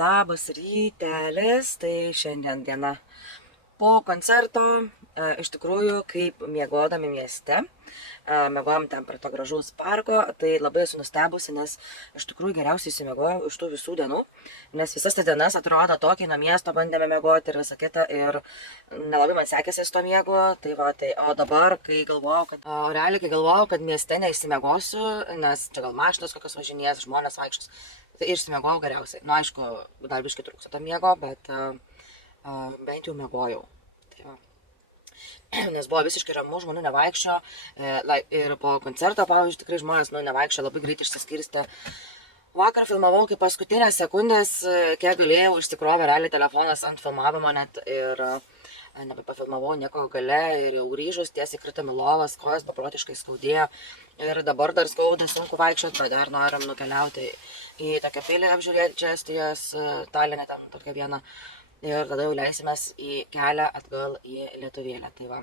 labas rytelis, tai šiandien diena po koncerto, iš tikrųjų, kaip miegodami mieste, miegojom ten prie to gražaus parko, tai labai esu nustebusi, nes iš tikrųjų geriausiai įsimiegojau iš tų visų dienų, nes visas tas dienas atrodo tokį nuo miesto bandėme miegoti ir visą kitą ir nelabai man sekėsi su to miegu, tai va, tai, o dabar, kai galvojau, kad mieste neįsimiegosiu, nes čia gal mašinos kokios važinės, žmonės vaikščios, tai ir įsimiegojau geriausiai. Nu, aišku, dar biškai trūksta to miego, bet bent jau miegojau. Tai va. Nes buvo visiškai ramu, žmonių nevaikščio ir po koncerto, pavyzdžiui, tikrai žmonės nevaikščio, labai greit išsiskirstė. Vakar filmavau kaip paskutinės sekundės, kiek galėjau, išsikrovė realiai telefonas ant filmavimo net ir nebepafilmavau nieko gale ir jau grįžus tiesiai kritom į lovas, kojas beprotiškai skaudėjo ir dabar dar skauda, sunku vaikščioti, bet dar norim nukeliauti į tokią pilį apžiūrėti čia Estijos Taline, ten tokia viena. Ir tada jau leisimės į kelią atgal į Lietuvėlę. Tai va.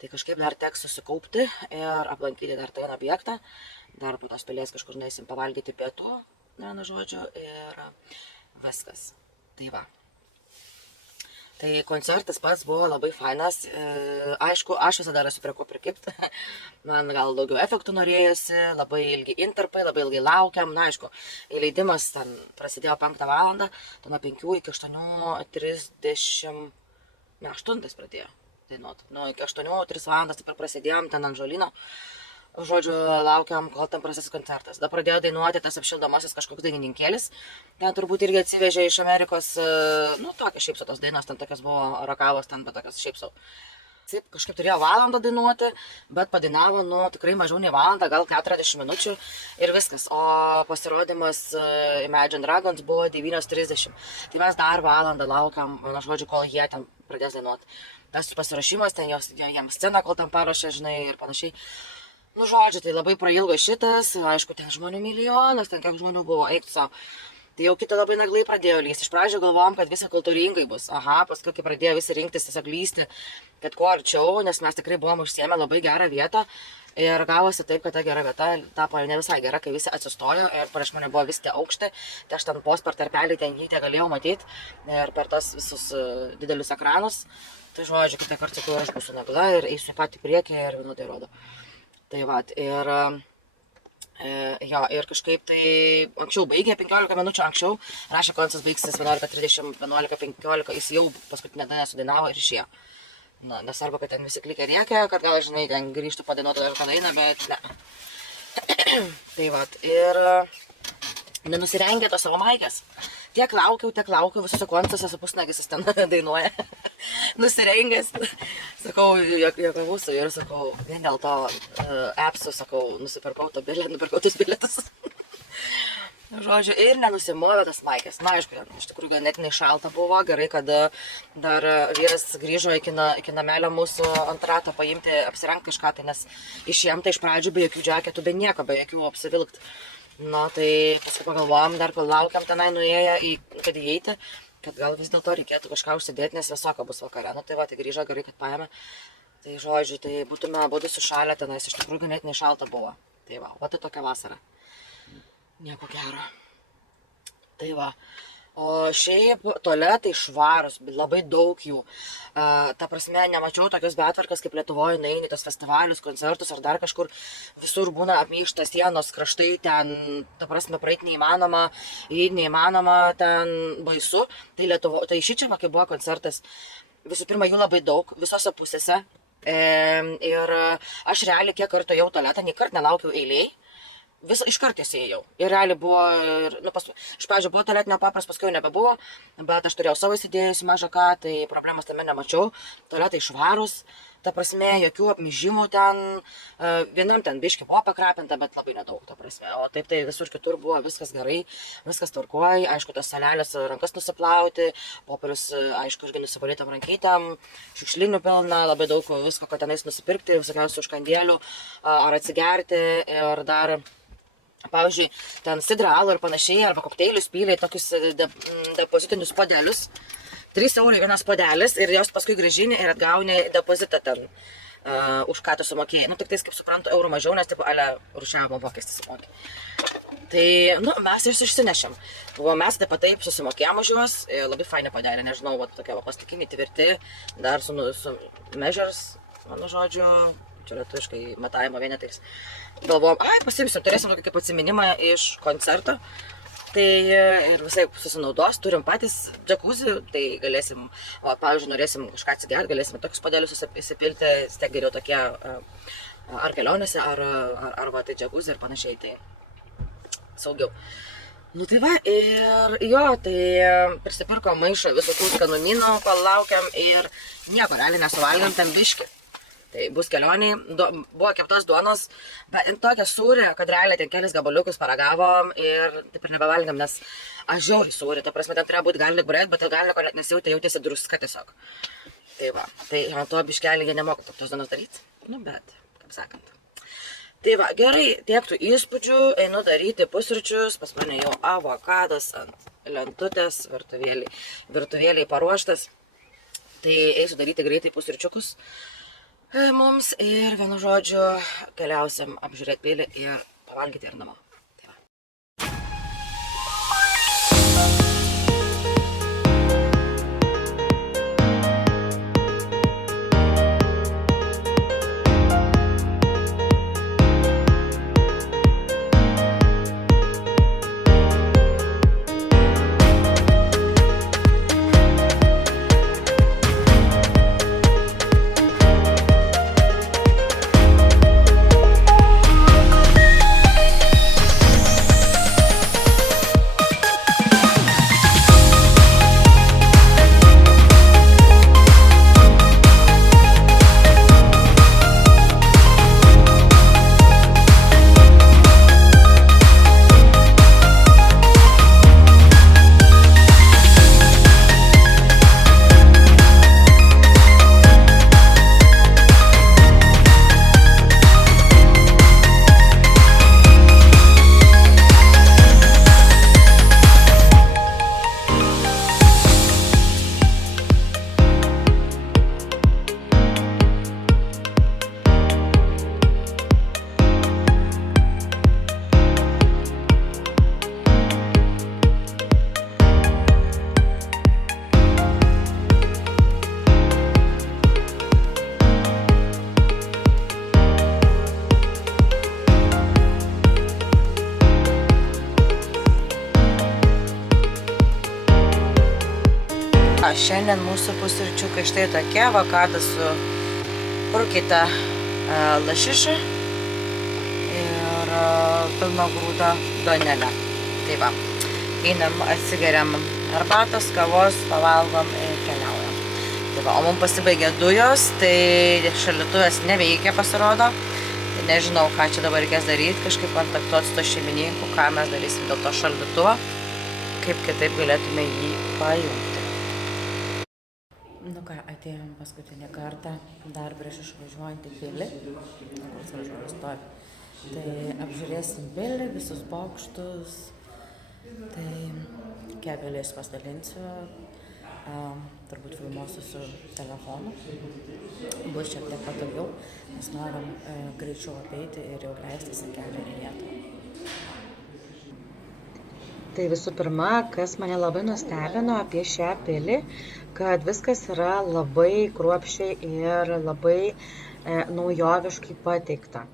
Tai kažkaip dar teks susikaupti ir aplankyti dar tą vieną objektą. Dar po tos pilies kažkur nueisim pavalgyti pietų, vienu žodžiu, ir viskas. Tai va. Tai koncertas pats buvo labai fainas. Aišku, aš visada esu prie ko prikipti. Man gal daugiau efektų norėjosi, labai ilgi interpai, labai ilgai laukiam. Na, aišku, įleidimas ten prasidėjo 5 valandą, ten nuo 5 iki 8:30, ne, 8 pradėjo dainuoti. Nu, iki 8:03 valandas taip ir prasidėjom ten ant žolyno. Žodžiu, laukiam, kol ten prasidės koncertas. Tada pradėjo dainuoti tas apšildomasis kažkoks dainininkėlis. Ten turbūt irgi atsivežė iš Amerikos, nu, tokios šiaip sau tos dainos, ten tokios buvo rakavos, ten, bet tokios šiaip sau. Taip, kažkaip turėjo valandą dainuoti, bet padainavo, nu, tikrai mažiau nei valandą, gal 40 minučių ir viskas. O pasirodymas Imagine Dragons buvo 9:30. Tai mes dar valandą laukiam, nu, žodžiu, kol jie ten pradės dainuoti. Tas pasirašymas, ten jiems scena, kol ten paruošė, žinai, ir panašiai. Nu, žodžiu, tai labai prailgo šitas, aišku, ten žmonių milijonas, ten kiek žmonių buvo, eik tu savo. Tai jau kita labai naglai pradėjo lysti. Iš pradžio galvom, kad visi kultūringai bus. Aha, paskui, kai pradėjo visi rinktis, tiesiog lysti, kad kuo arčiau, nes mes tikrai buvom užsiėmę labai gerą vietą. Ir gavosi taip, kad ta gera vieta tapo ne visai gera, kai visi atsistojo ir prieš mane buvo visi tie aukšti. Tai aš ten per tarpelį ten jį galėjau matyti ir per tos visus didelius ekranus. Tai žodžiu, kitą kartą, kai aš būsiu nagla ir eisiu patį priekį ir vienodai rodo. Tai va, ir kažkaip tai anksčiau baigė, 15 minučių anksčiau, rašė koncertas baigsis 11:30, 11:15, jis jau paskutinę dainą sudainavo ir išėjo. Na, nesvarbu, kad ten visi klikė rėkia, kad gal, žinai, ten grįžtų padainuoti dar tą dainą, bet ne. Tai va, ir nenusirengė tos savo maikės. Tiek laukiau, visose koncertuose pusnagis jis ten dainuoja. Nusirengęs, sakau, juokavau su ir sakau, vien dėl to appsų, sakau, nupirkau tus bilietus. Žodžiu, ir nenusimovė tas maikės. Na, aišku, iš tikrųjų ganėtinai šalta buvo, gerai, kad dar vyras grįžo iki namelio mūsų ant rato paimti, apsirengti kažką, tai nes išėjom tai iš pradžių be jokių džeketų, be nieko, be jokių apsivilkti. Na, tai paskui pagalvojom, dar kol laukiam tenai nuėję, kad įeiti, kad gal vis dėlto reikėtų kažką užsidėti, nes visoko bus vakare. Nu, tai va, tai grįžo gerai, kad paėmė. Tai žodžiu, tai būtume abudu sušalę tenais, iš tikrųjų ganėtinai šalta buvo. Tai va, tai tokia vasara. Nieko gero. Tai va. O šiaip tualetai švarus, labai daug jų. Ta prasme, nemačiau tokios betvarkos kaip Lietuvoje, nueini tos festivalius, koncertus ar dar kažkur. Visur būna apmyšta sienos, kraštai ten, ta prasme, praeit neįmanoma, įeiti neįmanoma, ten baisu. Tai šičia, kai buvo koncertas, visų pirma, jų labai daug, visose pusėse. Ir aš realiai kiek kartų jau tualetą, nei kart nelaukiau eiliai. Iš karto įėjau. Ir realiai buvo, iš pradžio buvo tualetinio papras, paskui jau nebebuvo, bet aš turėjau savo įsidėjusi mažą ką, tai problemas tame nemačiau. Tualetai švarus, ta prasme, jokių apmyžimų ten, vienam ten biški buvo pakrapinta, bet labai nedaug, ta prasme. O taip tai visur kitur buvo viskas gerai, viskas tvarkuoja, aišku, tos salelės rankas nusiplauti, popierius, aišku, irgi nusivalytam rankytėm, šiukšlinių pilna, labai daug visko, kad tenais nusipirkti, visokiausių užkandėlių, ar atsigerti ir dar... Pavyzdžiui, ten sidrą, alų ir panašiai, arba kokteilius pylė tokius depozitinius podelius. 3 eurai vienas podelis ir jos paskui grąžini ir atgauni depozitą ten už ką tu sumokėjai. Nu, tik tais, kaip suprantu, eurų mažiau, nes, tipo, rūšiavimo mokestį sumokė. Tai, nu, mes išsinešėm. Mes taip susimokėjom už juos, labai fainai padarė, nežinau, tokie plastikiniai tvirti, dar su measures, mano žodžiu, čia lietuviškai matavimo vienetais. Galvojom, pasiimsim, turėsim tokį kaip atsiminimą iš koncerto. Tai ir visai susinaudos, turim patys džakuzį, tai galėsim, pavyzdžiui, norėsim kažką atsigerti, galėsim tokius padėlius įsipilti, tiek geriau tokie ar kelionėse, ar tai džakuzį ir panašiai, tai saugiau. Nu tai va, ir jo, tai prisipirko maišą visokių skanumynų, kol laukiam ir nieko, realiai nesuvalgiam ten biškį. Tai bus kelioniai, buvo keptos duonos, bet tokia sūri, kad realiai ten kelis gabaliukus paragavom ir taip ir nebevalgiam, nes aš žiauriai sūri, ta prasme, ten turėjo būti garlic bread, bet garlico net nesijautė, jautėsi druska tiesiog. Tai va, tai ant to biškelį jie nemoka tos duonos daryti, nu bet, kaip sakant. Tai va, gerai, tiek tų įspūdžių, einu daryti pusryčius, pas mane jau avokadas ant lentutės, virtuvėliai paruoštas, tai eisiu daryti greitai pusryčiukus. Mums ir vienu žodžiu keliausim apžiūrėti pilį ir pavalgyti ir namo. Tai va. Šiandien mūsų pusryčiukai štai tokie, avokadas su rūkyta lašiša ir pilno grūdo duonelė. Tai va, einam, atsigeriam arbatos, kavos, pavalgom ir keliaujam. Tai va, o mums pasibaigė dujos, tai šaldytuvas neveikia pasirodo. Tai nežinau, ką čia dabar reikės daryti, kažkaip kontaktuoti su to šeimininku, ką mes darysim dėl to šaldytuvo, kaip kitaip galėtume jį pajungti. Nu ką, atėjom paskutinį kartą, dar prieš išvažiuojant į pilį, kuris važiuoju stovi. Tai apžiūrėsim pilį, visus bokštus, tai kiek galėsiu pasidalinsiu, turbūt filmuosiu su telefonu, bus šiek tiek patogiau, nes norim greičiau apeiti ir jau leistis į kelią į Lietuvą. Tai visų pirma, kas mane labai nustebino apie šią pilį, kad viskas yra labai kruopščiai ir labai naujoviškai pateikta.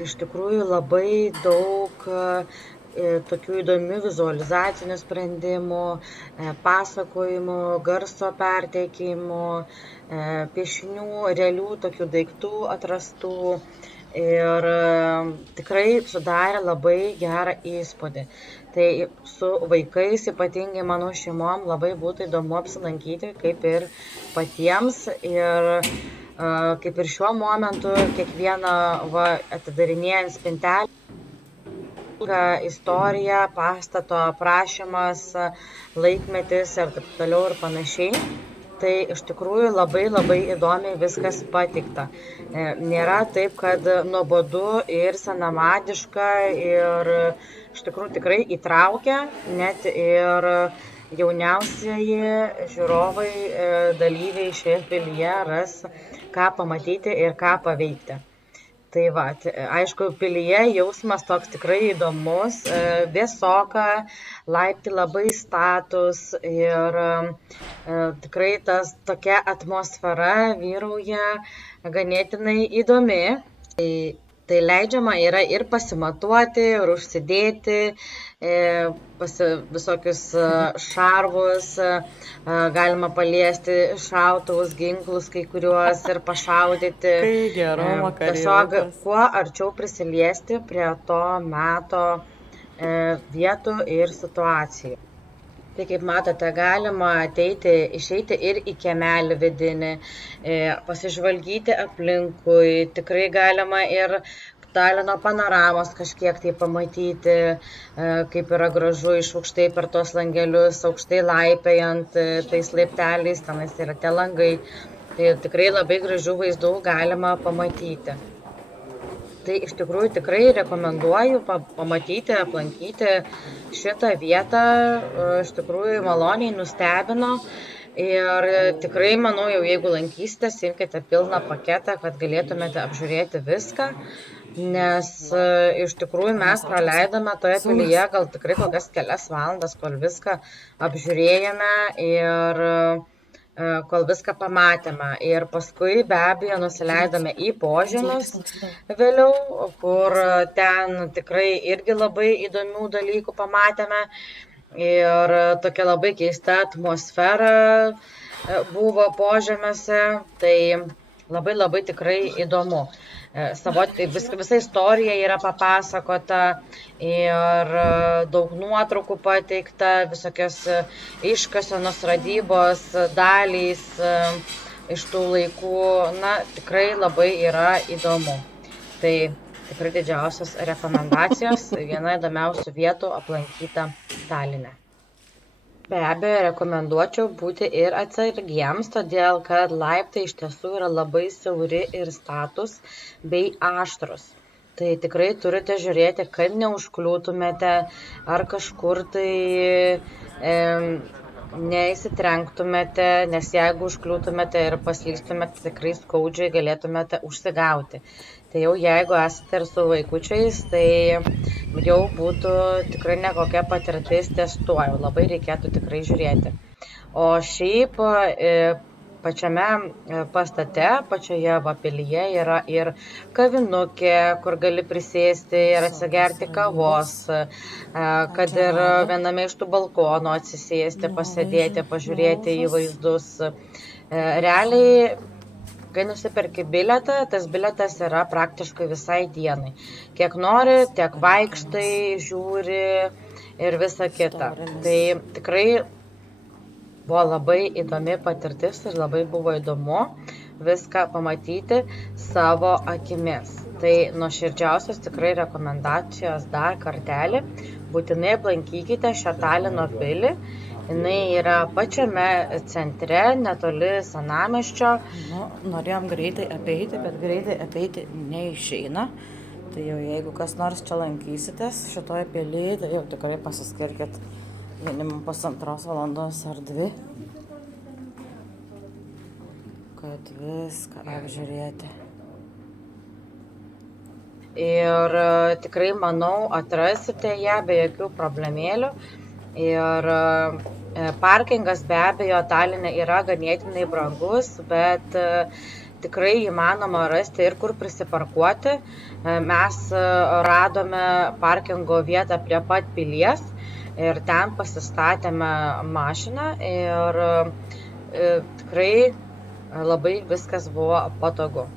Iš tikrųjų labai daug tokių įdomių vizualizacinių sprendimų, pasakojimų, garso perteikimų, piešinių, realių tokių daiktų atrastų. Ir tikrai sudarė labai gerą įspūdį. Tai su vaikais, ypatingai mano šeimom, labai būtų įdomu apsilankyti, kaip ir patiems. Ir kaip ir šiuo momentu, kiekvieną atidarinėjant spintelę, istorija, pastato aprašymas, laikmetis ir taip toliau ir panašiai. Tai iš tikrųjų labai įdomiai viskas pateikta. Nėra taip, kad nuobodu ir senamadiška ir iš tikrųjų tikrai įtraukia, net ir jauniausieji žiūrovai, dalyviai šioje pilyje ras, ką pamatyti ir ką paveikti. Tai va, aišku, pilyje jausmas toks tikrai įdomus, vėsoka, laiptai labai status ir tikrai tokia atmosfera vyrauja ganėtinai įdomi. Tai leidžiama yra ir pasimatuoti, ir užsidėti visokius šarvus, galima paliesti šautuvus, ginklus kai kuriuos ir pašaudyti. Tiesiog kuo arčiau prisiliesti prie to meto vietų ir situacijų. Tai kaip matote, galima išeiti ir į kiemelį vidinį, pasižvalgyti aplinkui, tikrai galima ir Talino panoramos kažkiek tai pamatyti, kaip yra gražu iš aukštai per tuos langelius, aukštai laipėjant tais laipteliais, tenais yra tie langai, tai tikrai labai gražių vaizdų galima pamatyti. Tai iš tikrųjų tikrai rekomenduoju pamatyti, aplankyti šitą vietą, iš tikrųjų maloniai nustebino ir tikrai manau, jau jeigu lankysitės, imkite pilną paketą, kad galėtumėte apžiūrėti viską, nes iš tikrųjų mes praleidome toje pilyje gal tikrai kokias kelias valandas, kol viską apžiūrėjome ir kol viską pamatėme. Ir paskui be abejo nusileidome į požemius vėliau, kur ten tikrai irgi labai įdomių dalykų pamatėme. Ir tokia labai keista atmosfera buvo požemiuose, tai labai tikrai įdomu. Visa istorija yra papasakota ir daug nuotraukų pateikta, visokios iškasenos radybos dalys iš tų laikų, tikrai labai yra įdomu. Tai tikrai didžiausios rekomendacijos, viena įdomiausių vietų aplankyta Taline. Be abejo, rekomenduočiau būti ir atsargiems, todėl kad laiptai iš tiesų yra labai siauri ir status bei aštrus. Tai tikrai turite žiūrėti, kad neužkliūtumėte ar kažkur tai neįsitrenktumėte, nes jeigu užkliūtumėte ir paslystumėte, tikrai skaudžiai galėtumėte užsigauti. Tai jau jeigu esate ir su vaikučiais, tai jau būtų tikrai nekokia patirtis ties tuo, jau labai reikėtų tikrai žiūrėti. O šiaip pačiame pastate, pačioje pilyje yra ir kavinukė, kur gali prisėsti ir atsigerti kavos, kad ir viename iš tų balkonų atsisėsti, pasėdėti, pažiūrėti į vaizdus. Realiai, kai nusiperki bilietą, tas bilietas yra praktiškai visai dienai. Kiek nori, tiek vaikštai, žiūri ir visa kita. Tai tikrai buvo labai įdomi patirtis ir labai buvo įdomu viską pamatyti savo akimis. Tai nuoširdžiausios tikrai rekomendacijos dar kartelį. Būtinai aplankykite šią Talino pilį. Jinai yra pačiame centre, netoli senamiesčio. Norėjom greitai apeiti, bet greitai apeiti neišeina. Tai jau jeigu kas nors čia lankysitės šitoje pilyje, tai jau tikrai pasiskirkit minimum 1,5 valandos ar 2, kad viską apžiūrėti. Ir tikrai manau atrasite ją be jokių problemėlių. Ir parkingas be abejo Taline yra ganėtinai brangus, bet tikrai įmanoma rasti ir kur prisiparkuoti. Mes radome parkingo vietą prie pat pilies ir ten pasistatėme mašiną ir tikrai labai viskas buvo patogu.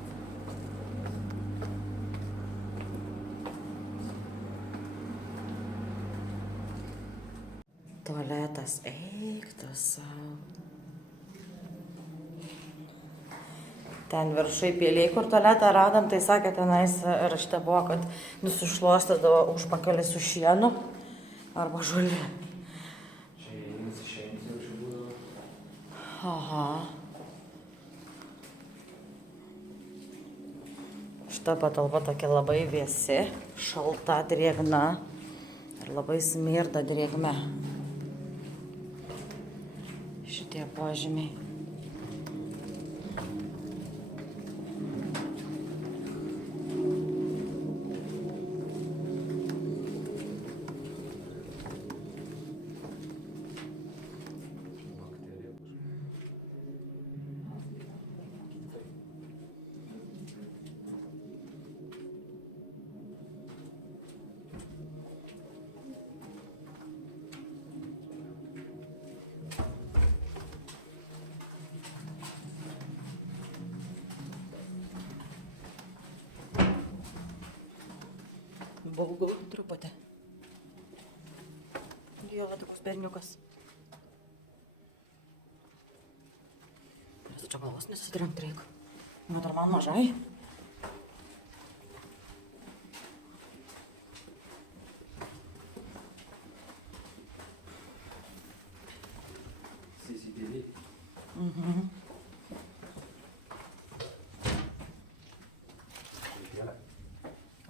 Tualetas, eik tu savo. Ten viršai piliai, kur tualetą radom, tai sakė, tenais rašte buvo, kad nusišluostydavo užpakalį su šienu arba žolė. Čia įėjimas išėjimas jau čia būdavo. Aha. Šita patalpa tokia labai vėsi, šalta, drėgna ir labai smirda drėgme. požymiai. Baugu truputį. Dieve, toks berniukas. Su čia galvos nesitrenkt reik. Nu, dar man mažai. CCTV.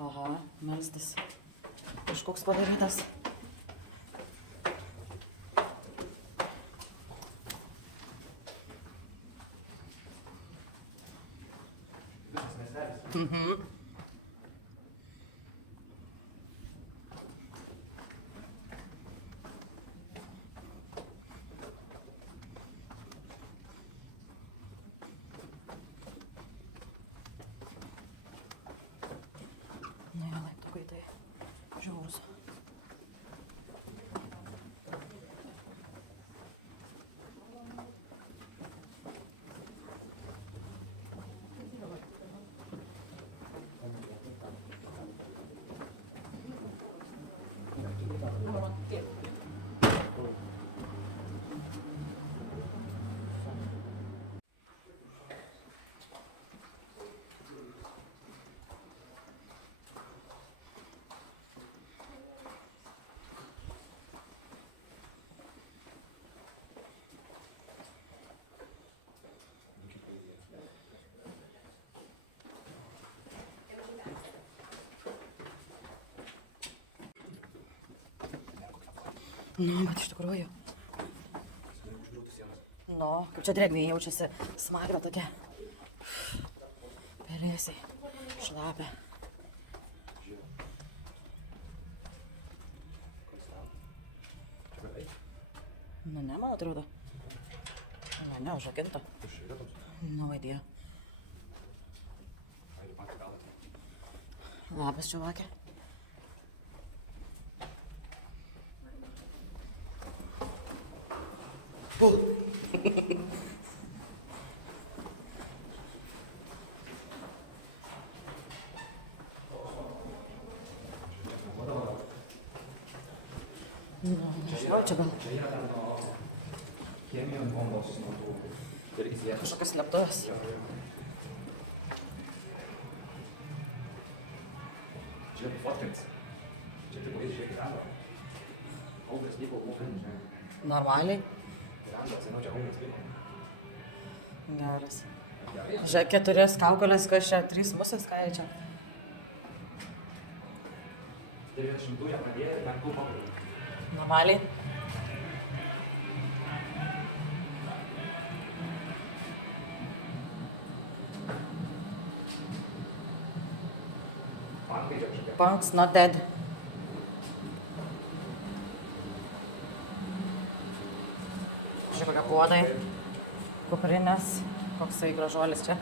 Aha, melstis. Kažkoks padarytas. Visas miestelis. Nu, jo, laiptukai tai žiaurus. Nu, bet iš tikrųjų. Nu, kaip čia drėgmė jaučiasi. Smagra tokia. Pelėsiai. Šlapia. Nu, ne, man atrodo. Ne, užrakinta. Nu, vaidėjo. Labas, čuvakė. Nežinau, čia gal Čia yra ten nuo chemijos bombos nuo tų ir įsėtų. kažkokios slėptuvės. Čia fotkins. Čia tik vaizd, žiūrėk, rando. Augras vyko ūkant, žinai. Normaliai. Rando, seniau čia augras vyko. Geras. Žiūrėk, 4 kaukolės, kas čia 3 musės, ką jie čia. 90 jie pradėjo ir 5 pagrindų. Normaliai. Pankai čia kažkokie. Punks not dead. Žiūrėk, kokie puodai. Kuprinės. Koksai gražuolis čia.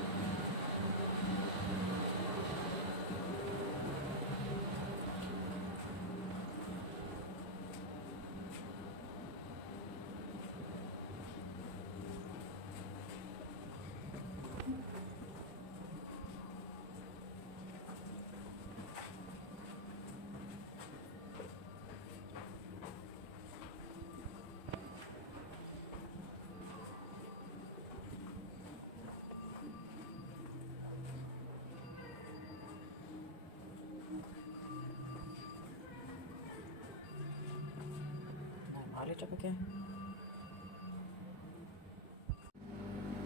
Normaliai čia kokie.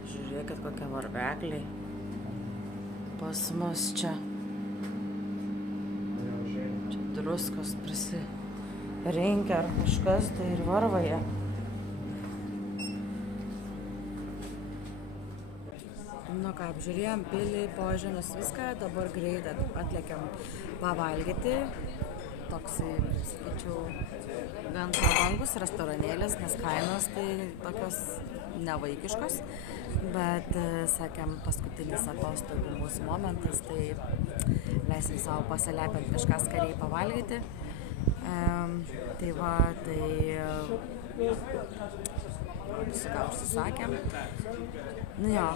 Žiūrėkit, kokie varvekliai. Pas mus čia. Čia druskos prisirinkę ar kažkas, tai ir varva jie. ką, apžiūrėjom pilį, požemius, viską, dabar greit atlėkiam pavalgyti. Toksai, sakyčiau, gan prabangus restoranėlis, nes kainos tai tokios nevaikiškos, bet sakėm, paskutinis atostogų mūsų momentas, tai leisim savo pasilepinti kažką skaniai pavalgyti. Tai va, tai ką užsisakėm. Nu jo,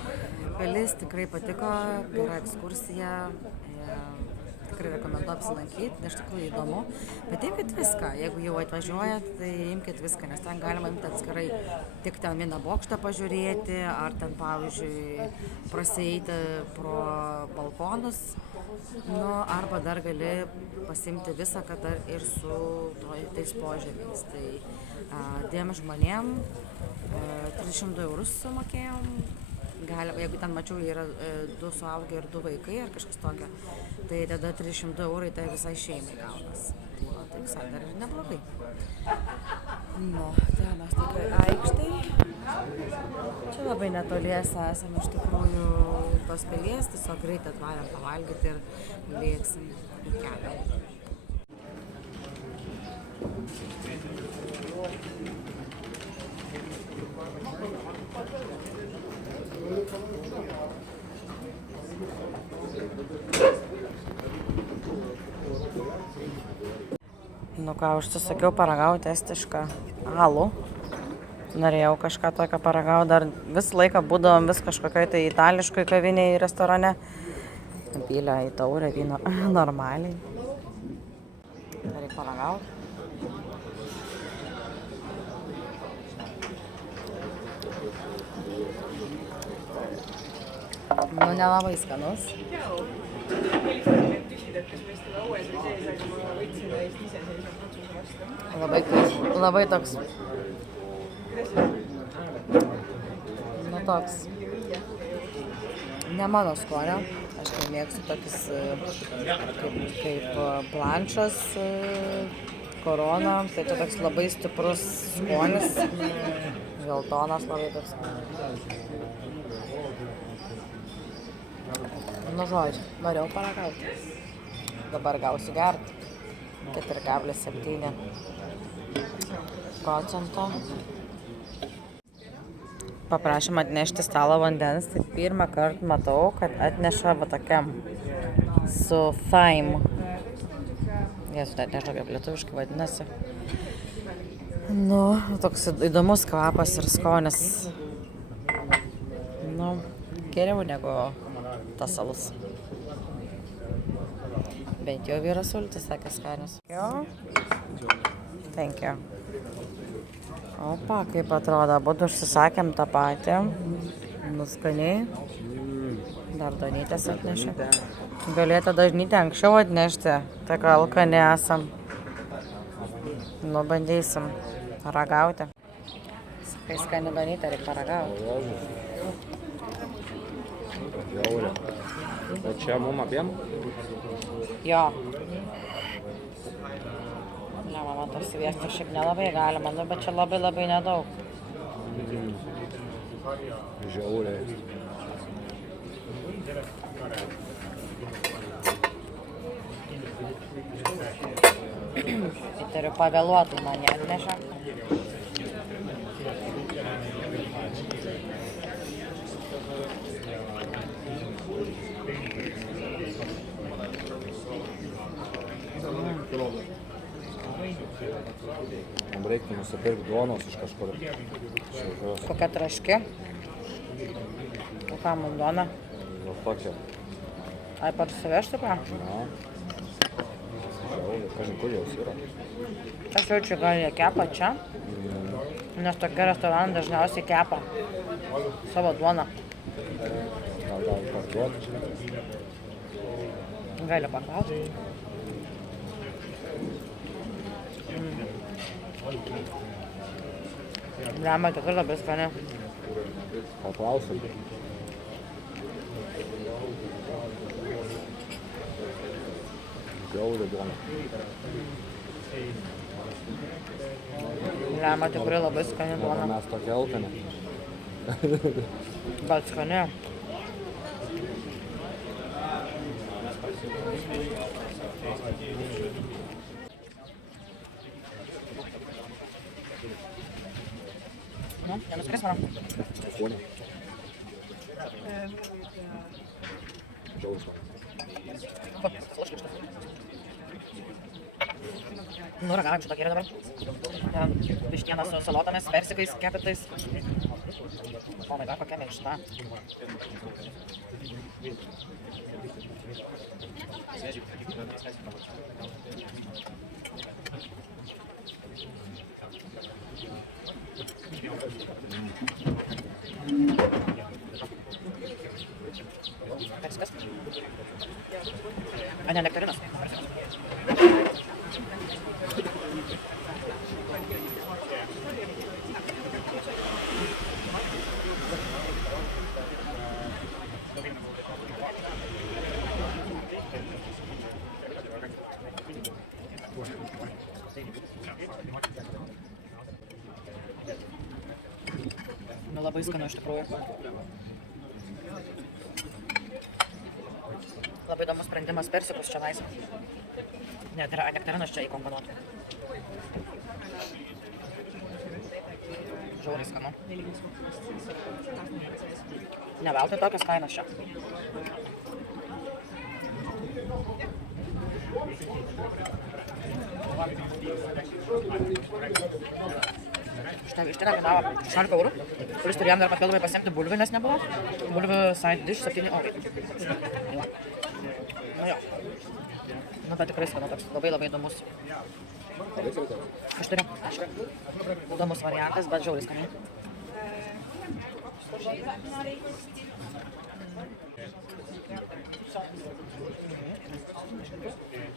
pilis tikrai patiko, gera ekskursija. Tikrai rekomenduoju apsilankyti, iš tikrųjų įdomu. Bet imkit viską, jeigu jau atvažiuojat, tai imkit viską, nes ten galima imti atskirai tik ten vieną bokštą pažiūrėti, ar ten, pavyzdžiui, prasieiti pro balkonus, nu, arba dar gali pasimti visą, kad dar ir su tais požemiais. Tai dviem žmonėm 300 eurus sumokėjom. Jeigu ten mačiau, yra 2 suaugę ir 2 vaikai ar kažkas tokio, tai tada 300 eurai tai visai šeimai gaunas. Tai visai dar ir neblogai. Nu, tai mes tikrai aikštai. Čia labai netoliese esame iš tikrųjų tos pilies, tiesiog greit atvarėm pavalgyti ir bėgsim į kelią. Nu ką, užsisakiau paragauti estišką alų. Norėjau kažką tokio paragauti, dar visą laiką būdavom vis kažkokioj tai itališkoj kavinėje restorane. Pylė į taurę vyno normaliai. Reikia paragauti. Nu, nelabai skanus. Labai toks. Nu, toks. Ne mano skonio. Aš tai mėgstu tokius kaip planšas, korona. Tai čia toks labai stiprus skonis. Geltonas labai toks. Nu, žodžiu, norėjau paragauti. Dabar gausiu gerti. 4,7%. Paprašym atnešti stalo vandens. Tai pirmą kartą matau, kad atneša va tokiam su thyme. Jėzus, tai atneša kaip lietuviškai vadinasi. Nu, toks įdomus kvapas ir skonis. Nu, geriau negu tas alus. Bent jau vyras sultis, sakė skanius. Jo. Thank you. Opa, kaip atrodo, būtų užsisakėm tą patį. Nuskaniai. Dar Donytės atnešė. Galėtų Donytė anksčiau atnešti, tai alkani esam. Nu, bandysim ragauti. Sakai, skani Donytė, reikia paragauti. Jaurė. O čia mum abiem? Jo. Ne, mama, tos sviestų šiaip nelabai galima, nu, bet čia labai nedaug. Žiaurė. Įtariu pavėluotų man ją atneša. Man reiktų nusipirkti duonos iš kažkur. Kokia traški? O ką man duona? Nu, tokia. Ai, parsivežti ką? Na. Žiaurė, kažin kur jaus yra. Aš jaučiu, gal jie kepa čia, nes tokie restoranai dažniausiai kepa savo duoną. Gal parduoti? Gali paklausti. Blemba, tikrai labai skani. Paklausim. Žiaurė duona. Blemba, tikrai labai skani duona. Mes tokia alkanė. Gal skani? Nenuskris, manau. 8. Žiaurus. Nu, ragaujam šitą gėrį dabar. Vištieną su salotomis, persikais, kepitais. O, my god, kokia minkšta. Persikas. A, ne, nektarinas. Nu, labai skanu iš tikrųjų. Labai įdomus sprendimas persikus čia nais. Ne, tai yra nektarinas čia įkomponuoti. Žiauriai skanu. Ne veltui tokios kainos čia. Šitą vištieną kainavo 16 eurų, kuris turėjom dar papildomai pasiimti bulvių, nes nebuvo. Bulvių side dish 7 eurai. Nu jo. Nu, bet tikrai skanu, toks labai įdomus. Aš turiu. Įdomus variantas, bet žiauriai skaniai.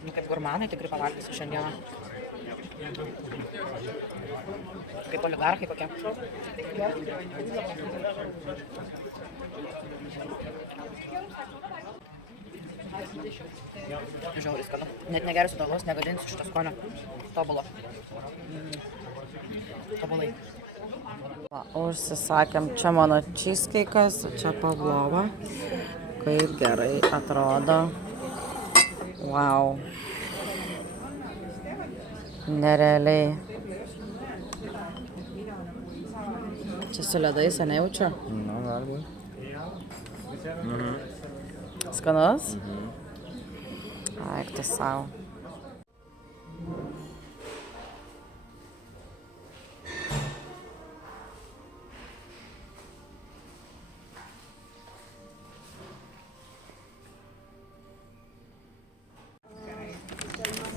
Nu, kaip gurmanai, tikrai pavalgysiu šiandieną. Kaip oligarchai kokie. Žiauriai skanu. Net negersiu dovos, negadinsiu šito skonio. Tobulo. Tobulai. Užsisakėm, čia mano cheesecake'as, čia pavlova. Kaip gerai atrodo. Wow. Nerealiai. Čia su ledais, nejaučiu? Nu, gali būti. Skanus? Eik tai savo.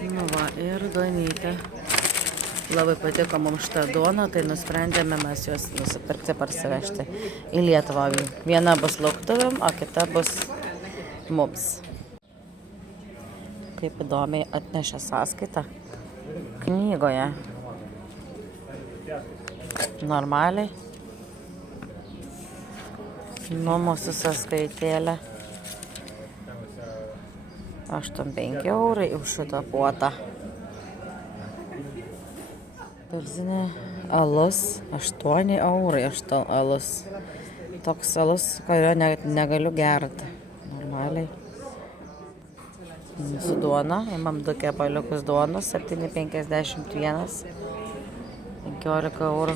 Nu va, ir duonytė. Labai patiko mums šitą duoną, tai nusprendėme mes juos nusipirkti parsivežti į Lietuvą. Viena bus lauktuvėm, o kita bus mums. Kaip įdomiai atnešė sąskaitą knygoje. Normaliai. Nu, mūsų sąskaitėlė. 8,5 eurai už šitą puotą. Pilzinė alus 8 eurai alus. Toks alus, kurio negaliu gerti. Normaliai. Su duona, imam 2 kepaliukus duonos, 7,51. 15 eurų.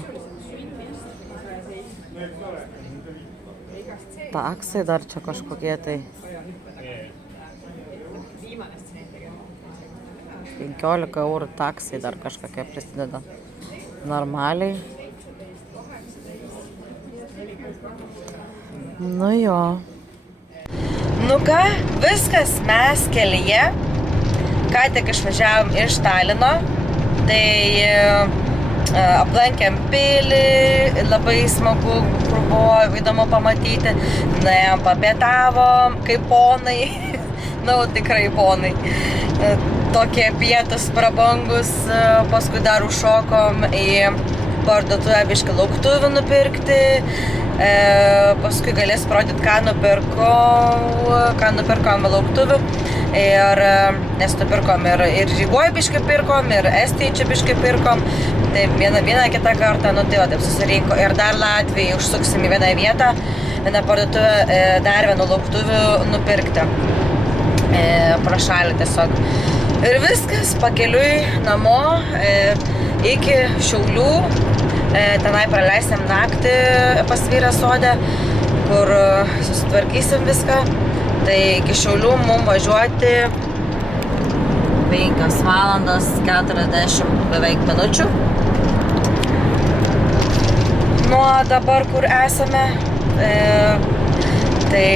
Taksai dar čia kažkokie tai. 15 eurų taksai dar kažkokie prisideda. Normaliai. Nu jo. Nu ką, viskas, mes kelyje. Ką tik išvažiavom iš Talino. Tai aplankėm pilį, labai smagu, kur buvo įdomu pamatyti. Nuėjom, papietavom, kaip ponai. Nu, tikrai ponai. Tokie pietus prabangus, paskui dar užšokom į parduotuvę biškį lauktuvių nupirkti, paskui galės parodyti, ką nupirkom lauktuvių, nes nupirkom ir Rygoj biškį pirkom, ir Estijai čia biškį pirkom, tai vieną kitą kartą, nu tai va, taip susirinko, ir dar Latvijai užsuksim į vieną vietą, vieną parduotuvę, dar vienų lauktuvių nupirkti. Pro šalį tiesiog. Ir viskas, pakeliui namo iki Šiaulių. tenai praleisim naktį pas vyrą sode, kur susitvarkysim viską. Tai iki Šiaulių mums važiuoti 5 valandas 40 beveik minučių. Nuo dabar, kur esame, tai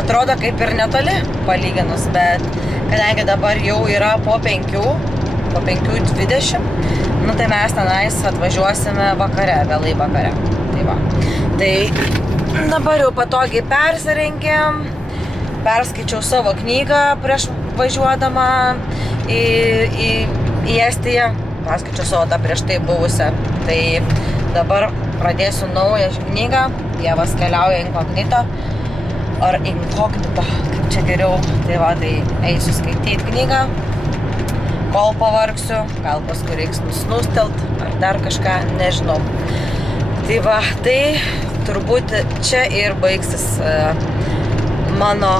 atrodo kaip ir netoli palyginus, bet kadangi dabar jau yra po 5:20, nu tai mes tenais atvažiuosime vakare, vėlai vakare. Tai va. Tai dabar jau patogiai persirengėm, perskaičiau savo knygą prieš važiuodama į Estiją, perskaičiau savo tą prieš tai buvusią. Tai dabar pradėsiu naują knygą, Dievas keliauja inkognito, ar inkognito, kaip čia geriau. Tai va, tai eisiu skaityti knygą, kol pavargsiu, gal paskui reiks nustelt, ar dar kažką, nežinau. Tai va, tai turbūt čia ir baigsis mano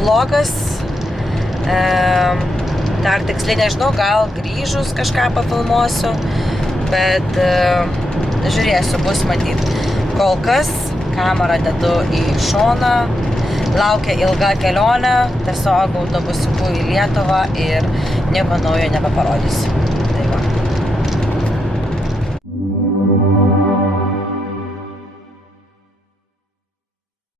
vlogas. Dar tiksliai nežinau, gal grįžus kažką pafilmuosiu, bet žiūrėsiu, bus matyt. Kol kas kamerą dedu į šoną, laukia ilga kelionė, tiesiog autobusiuku į Lietuvą ir nieko naujo nebeparodysiu. Tai va.